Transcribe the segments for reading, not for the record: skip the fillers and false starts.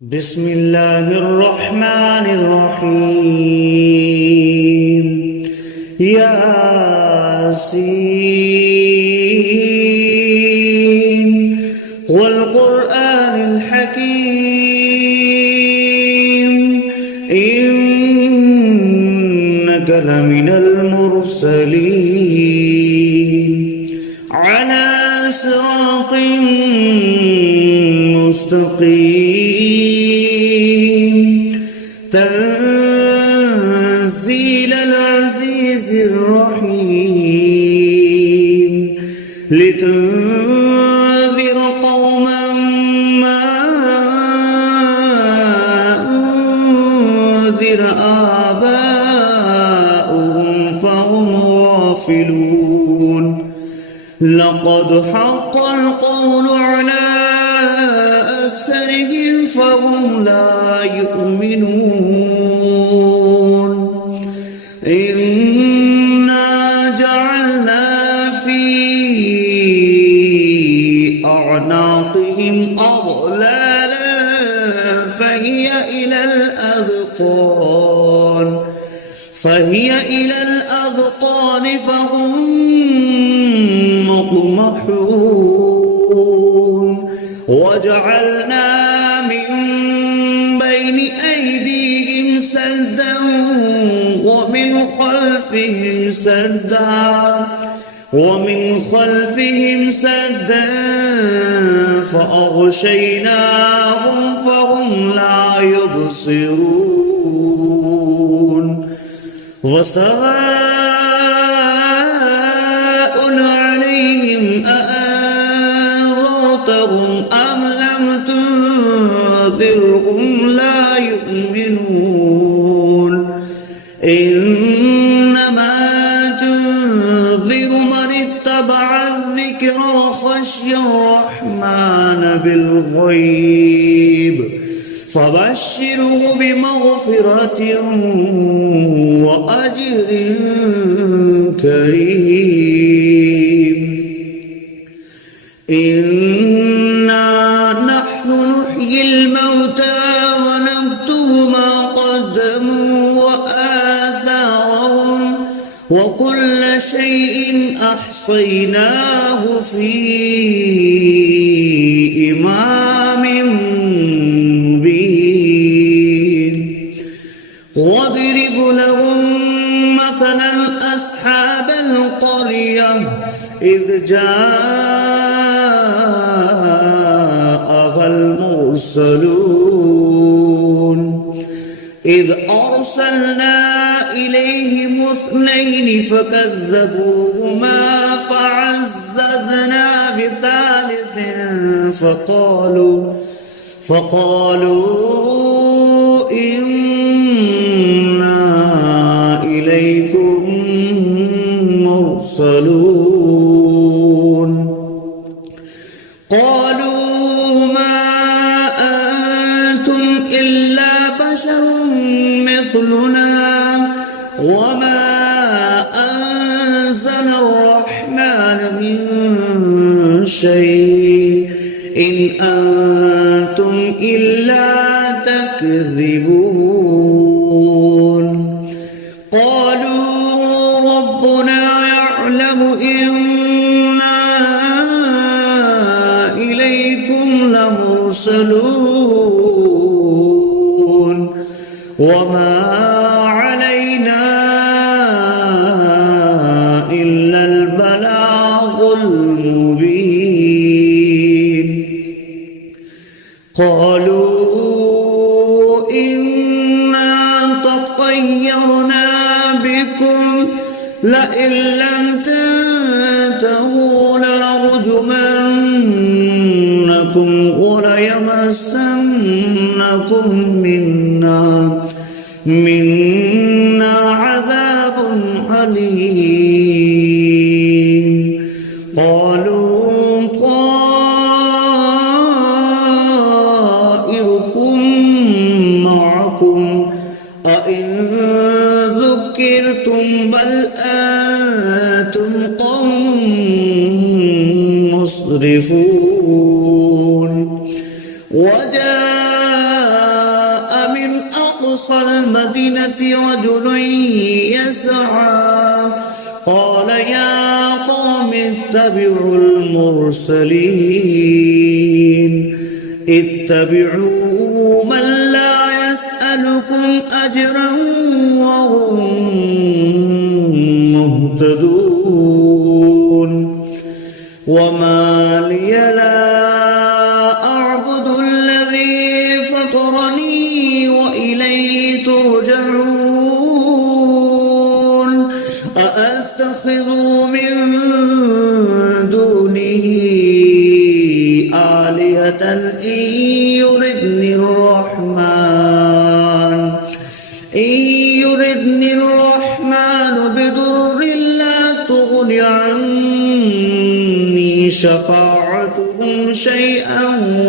بسم الله الرحمن الرحيم. ياسين والقرآن الحكيم إنك لمن المرسلين على صراط مستقيم تنزيل العزيز الرحيم لتنذر قوما ما أنذر آباؤهم فهم غافلون. لقد حق القول على أكثرهم فهم لا يؤمنون. إنا جعلنا في أعناقهم أغلالا فهي إلى الأذقان فهم مقمحون. وجعلنا من بين أيديهم سدا ومن خلفهم سدا فأغشيناهم فهم لا يبصرون. وسواء عليهم أأنذرتهم أم لم تنذرهم لا يؤمنون. إنما تنذر من اتبع الذكر وخشي الرحمن بالغيب فبشره بمغفرة وأجر كريم. إنا نحن نحيي الموتى ونكتب ما قدموا وآثارهم وكل شيء أحصيناه في إمام مبين. واضرب لهم مثلا أصحاب القرية إذ جاءها المرسلون إذ أرسلنا إليهم 2 فكذبوهما فعززنا بثالث فقالوا إنا إليكم مرسلون. قالوا ما أنتم إلا بشر مثلنا وما أنزل الرحمن من شيء إن أنتم إلا تكذبون. قالوا ربنا يعلم إنا إليكم لمرسلون وما علينا إلا البلاغ المبين. قالوا إنا تطيرنا بكم لئن لم تنتهوا لنرجمنكم وليمسنكم منا عذاب أليم. قالوا طائركم معكم أئن ذكرتم بل أنتم قوم مسرفون. وجاء أقصى المدينة رجل يسعى قال يا قوم اتبعوا المرسلين اتبعوا من لا يسألكم أجرا وهم مهتدون وما لي لا أعبد الذي فطرني وإليه ترجعون أأتخذ من دونه آلهة إن يردني الرحمن بضر لا تغن عني شفاعتهم شيئا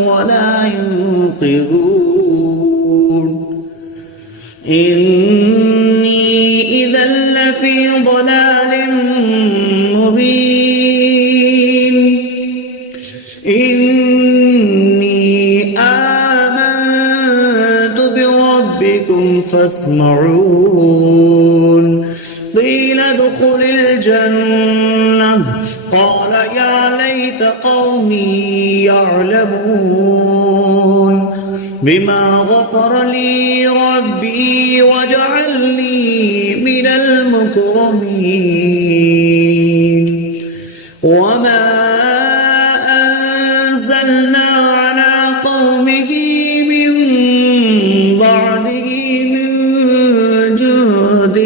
ولا ينقذون إني إذا لفي ضلال مبين إني آمنت بربكم فاسمعون قيل ادخل الجنة قال يا ليت قومي يعلمون بما غفر لي ربي وجعلني من المكرمين وما أنزلنا على قومه من بعده من جود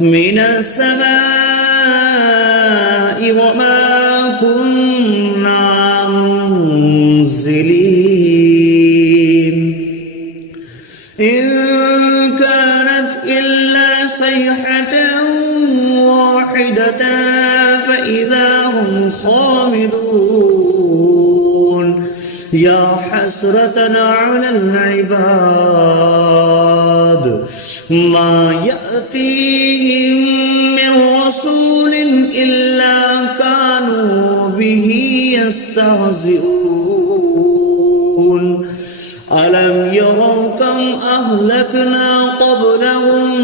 من السماء وما كنا منزلين إن كانت إلا صيحة واحدة فإذا هم خامدون يا حسرة على العباد ما يأتيهم من رسول إلا كانوا به يستهزئون ألم يروا كم أهلكنا قبلهم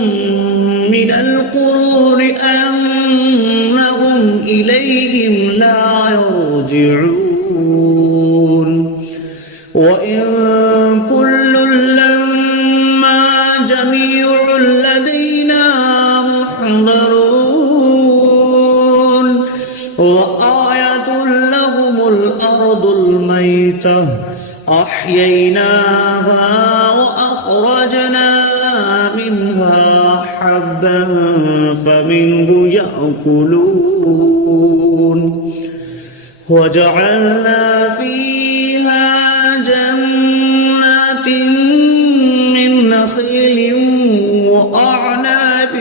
من القرون أنهم إليهم لا يرجعون وإن كل لما جميع لدينا محضرون وآية لهم الأرض الميتة أحييناها وأخرجنا منها حبا فمنه يأكلون وجعلنا فيها جنات من نخيل وأعناب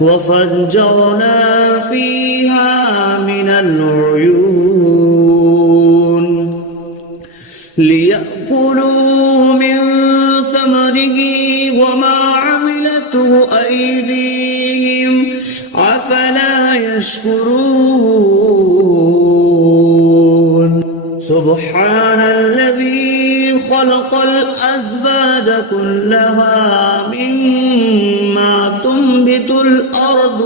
وفجرنا فيها من العيون ليأكلوا من ثمره وما عملته أيديهم أفلا يشكرون سبحان الذي خلق الأزواج كلها مما تنبت الأرض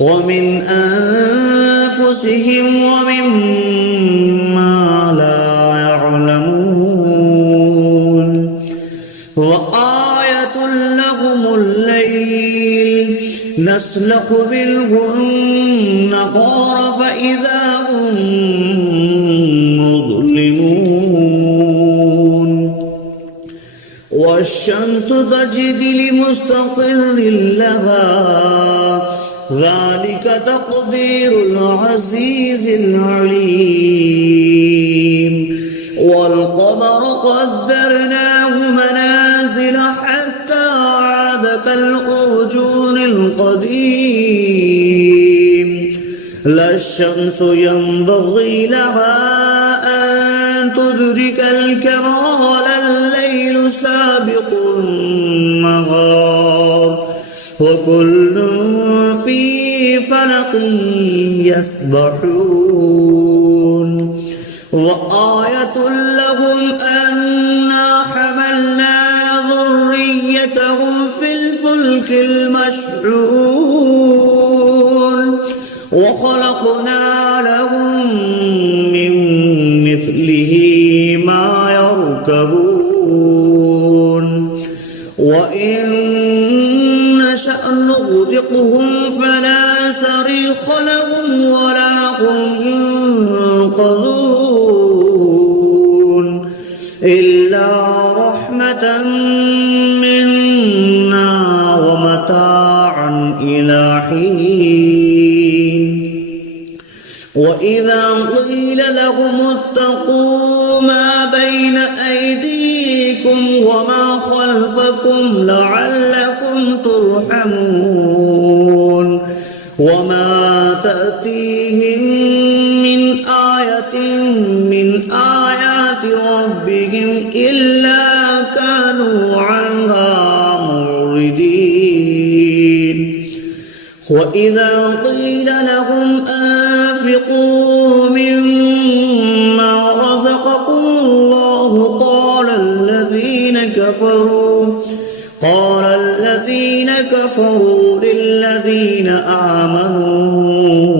ومن أنفسهم ومما لا يعلمون وآية لهم الليل نسلخ منه النهار فإذا هم مظلمون والشمس تجري لمستقر لها ذلك تقدير العزيز العليم والقمر قدرناه منازل حتى عاد كالأرجون القديم لا الشمس ينبغي لها أن تدرك الكمال الليل سابق النهار وكل في فلق يسبحون وآية لهم أنا حملنا ذريتهم في الفلك المشحون وخلقنا لهم من مثله ما يركبون وإن نشأ نغرقهم فلا صريخ لهم ولا هم ينقذون إلا رحمة منا ومتاعا إلى حين وإذا قيل لهم اتقوا ما بين أيديكم وما خلفكم لعلكم ترحمون وما تأتيهم من آية من آيات ربهم إلا كانوا عنها معرضين وإذا قيل لهم أنفقوا مما رزقكم الله قال الذين كفروا للذين آمنوا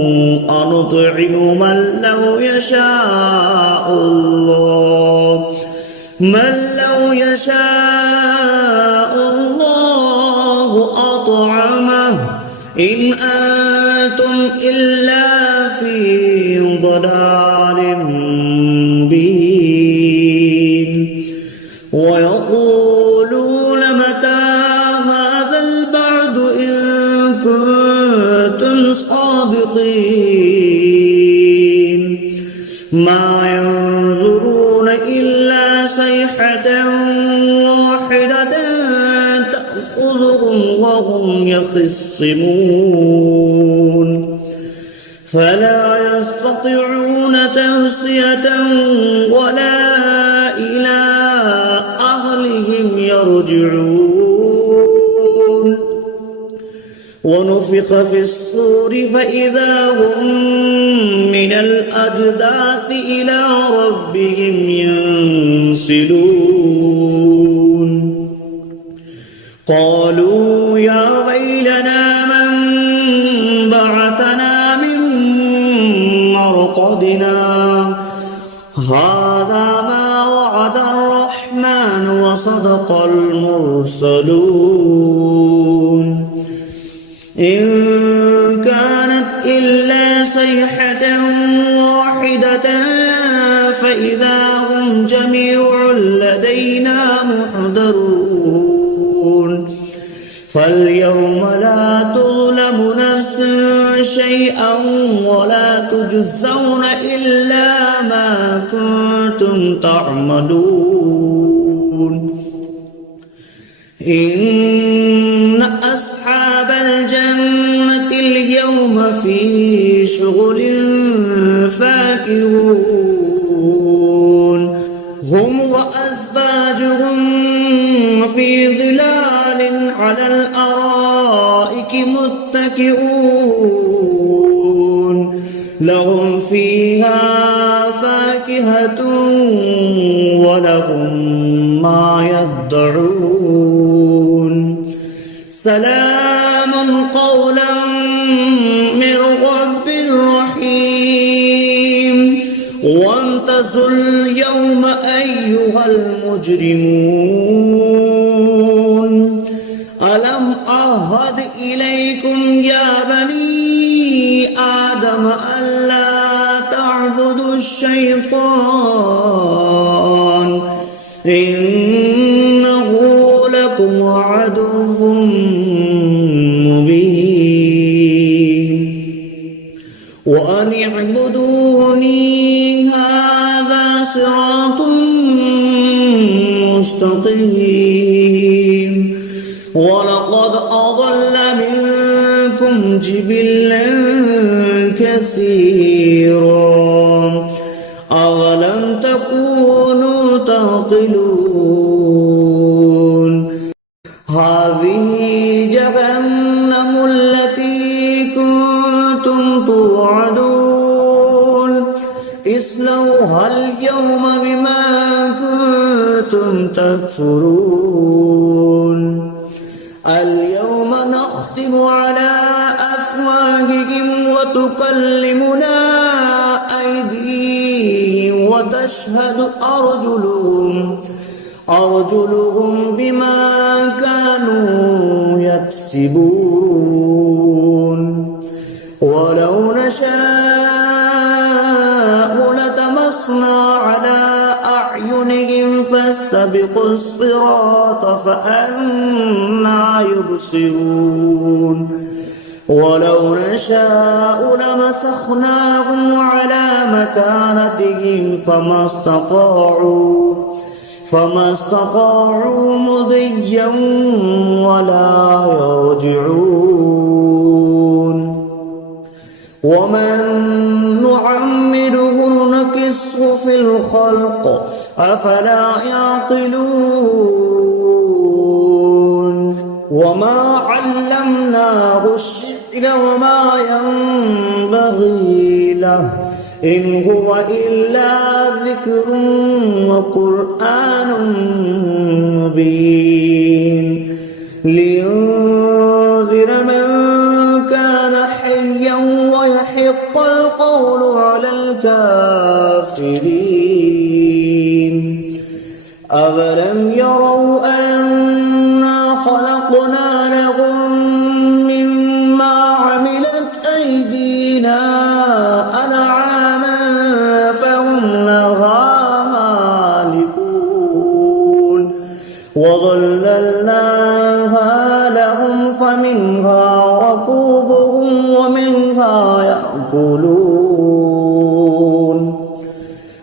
أنطعم من لو يشاء الله أطعمه إن أنتم إلا في ضلال مبين ويقولون متى هذا البعد إن كنتم صادقين ما ينظرون إلا صيحة واحدة تأخذهم وهم يخصمون فلا يستطيعون توصية ولا إلى أهلهم يرجعون ونفخ في الصور فإذا هم من الأجداث إلى ربهم ينسلون قالوا يا ويلنا من بعثنا من مرقدنا هذا ما وعد الرحمن وصدق المرسلون إن كانت إلا صيحة واحدة فإذا هم جميع لدينا محضرون فاليوم لا تظلم نفس شيئا ولا تجزون إلا ما كنتم تعملون إن أصحاب الجنة اليوم في شغل فاكهون هم وأزواجهم في ظلال على الأرائك متكئون لهم فيها فاكهة ولهم ما يدعون سلام قولا من رب رحيم وامتازوا اليوم أيها المجرمون ألم أعهد إليكم يا بني آدم ألا تعبدوا الشيطان إنه لكم عدو مبين وأن اعبدوني هذا صراط مستقيم ولقد أضل منكم جبلا كثيرا أولم تكونوا تعقلون هذه جهنم التي كنتم تكفرون اليوم نختم على أفواههم وتكلمنا أيديهم وتشهد أرجلهم بما كانوا يكسبون ولو نشاء لطمسنا على أعينهم فاستبقوا الصراط فأنى يبصرون ولو نشاء لمسخناهم على مكانتهم فما استطاعوا مضيا ولا يرجعون ومن نعمره نكسه في الخلق أفلا يعقلون وما علمناه الشعر وما ينبغي له إن هو إلا ذكر وقرآن مبين لينذر من كان حيا ويحق القول على الكافرين أولم يروا أنا خلقنا لهم مما عملت أيدينا أنعاما فهم لها مالكون وظللناها لهم فمنها ركوبهم ومنها يأكلون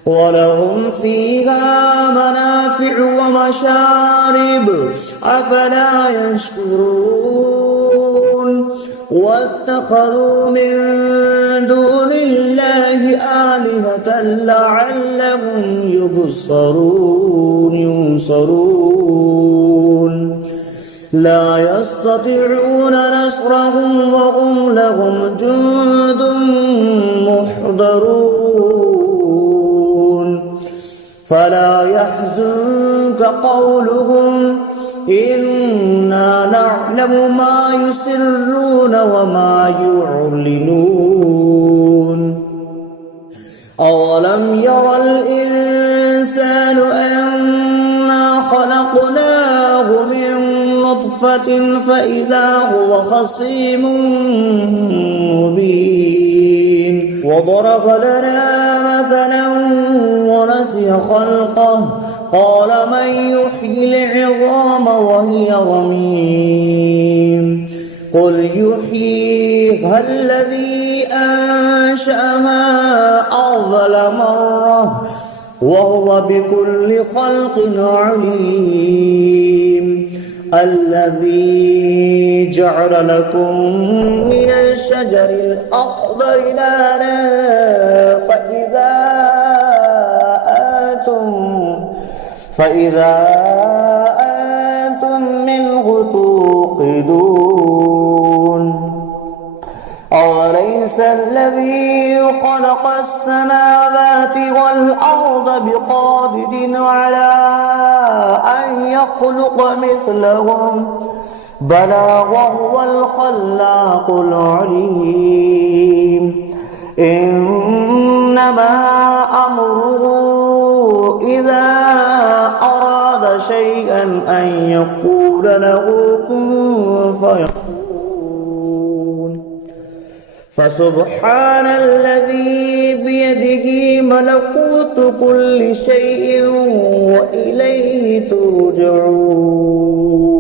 ولهم فيها منافع ومشارب أفلا يشكرون واتخذوا من دون الله آلهة لعلهم ينصرون لا يستطيعون نصرهم وهم لهم جند محضرون فلا يحزنك قولهم إنا نعلم ما يسرون وما يعلنون أولم ير الإنسان أنا خلقناه من نطفة فإذا هو خصيم مبين وضرب لنا مثلا ونسي خلقه قال من يحيي العظام وهي رميم قل يحييها الذي أنشأها أول مرة وهو بكل خلق عليم الذي جعل لكم من الشجر الأخضر نارا فإذا أنتم منه توقدون أوليس الذي خلق السماوات والأرض بقادر على أن يخلق مثلهم بلى وهو الخلاق العليم إنما أمره إذا أراد شيئا أن يقول له كن فيكون فسبحان الذي بيده ملكوت كل شيء وإليه ترجعون